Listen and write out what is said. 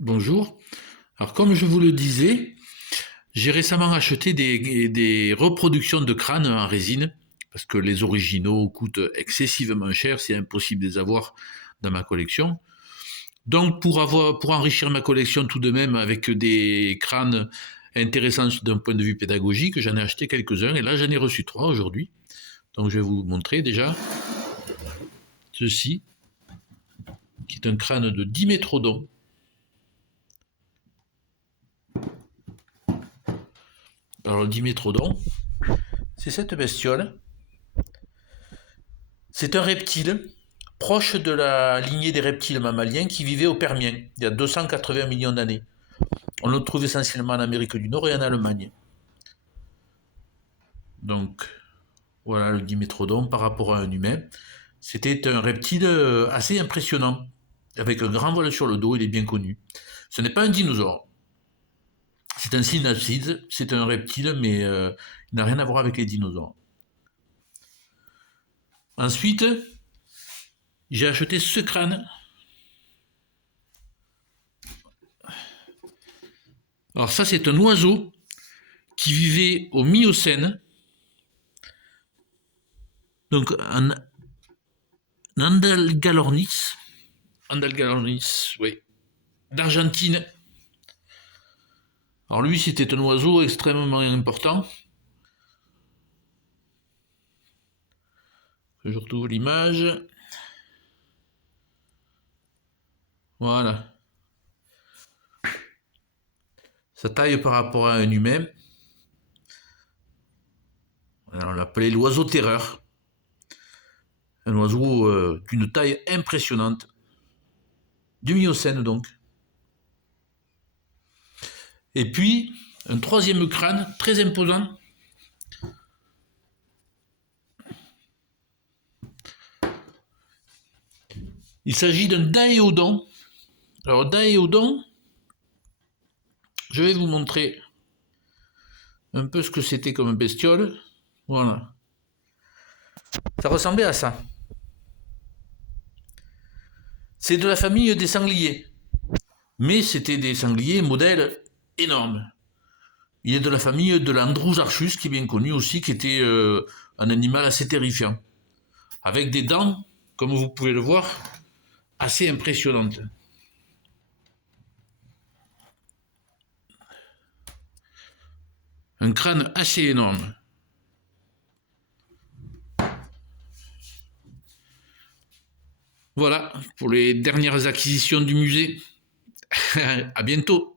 Bonjour. Alors, comme je vous le disais, j'ai récemment acheté des reproductions de crânes en résine parce que les originaux coûtent excessivement cher, c'est impossible de les avoir dans ma collection. Donc, pour enrichir ma collection tout de même avec des crânes intéressants d'un point de vue pédagogique, j'en ai acheté quelques-uns et là j'en ai reçu trois aujourd'hui. Donc, je vais vous montrer déjà ceci, qui est un crâne de Dimétrodon. Alors, le Dimétrodon, c'est cette bestiole. C'est un reptile proche de la lignée des reptiles mammaliens qui vivaient au Permien, il y a 280 millions d'années. On le trouve essentiellement en Amérique du Nord et en Allemagne. Donc, voilà le Dimétrodon par rapport à un humain. C'était un reptile assez impressionnant, avec un grand voile sur le dos, il est bien connu. Ce n'est pas un dinosaure, c'est un synapside, c'est un reptile, mais il n'a rien à voir avec les dinosaures. Ensuite, j'ai acheté ce crâne. Alors ça, c'est un oiseau qui vivait au Miocène, donc en Andalgalornis, oui, d'Argentine. Alors lui, c'était un oiseau extrêmement important. Je retrouve l'image. Voilà. Sa taille par rapport à un humain. Alors, on l'appelait l'oiseau terreur. Un oiseau d'une taille impressionnante. Du Miocène donc. Et puis, un troisième crâne très imposant. Il s'agit d'un daéodon. Alors, daéodon, je vais vous montrer un peu ce que c'était comme bestiole. Voilà. Ça ressemblait à ça. C'est de la famille des sangliers. Mais c'était des sangliers modèles énormes. Il est de la famille de l'Andrus qui est bien connu aussi, qui était un animal assez terrifiant. Avec des dents, comme vous pouvez le voir, assez impressionnantes. Un crâne assez énorme. Voilà pour les dernières acquisitions du musée. À bientôt.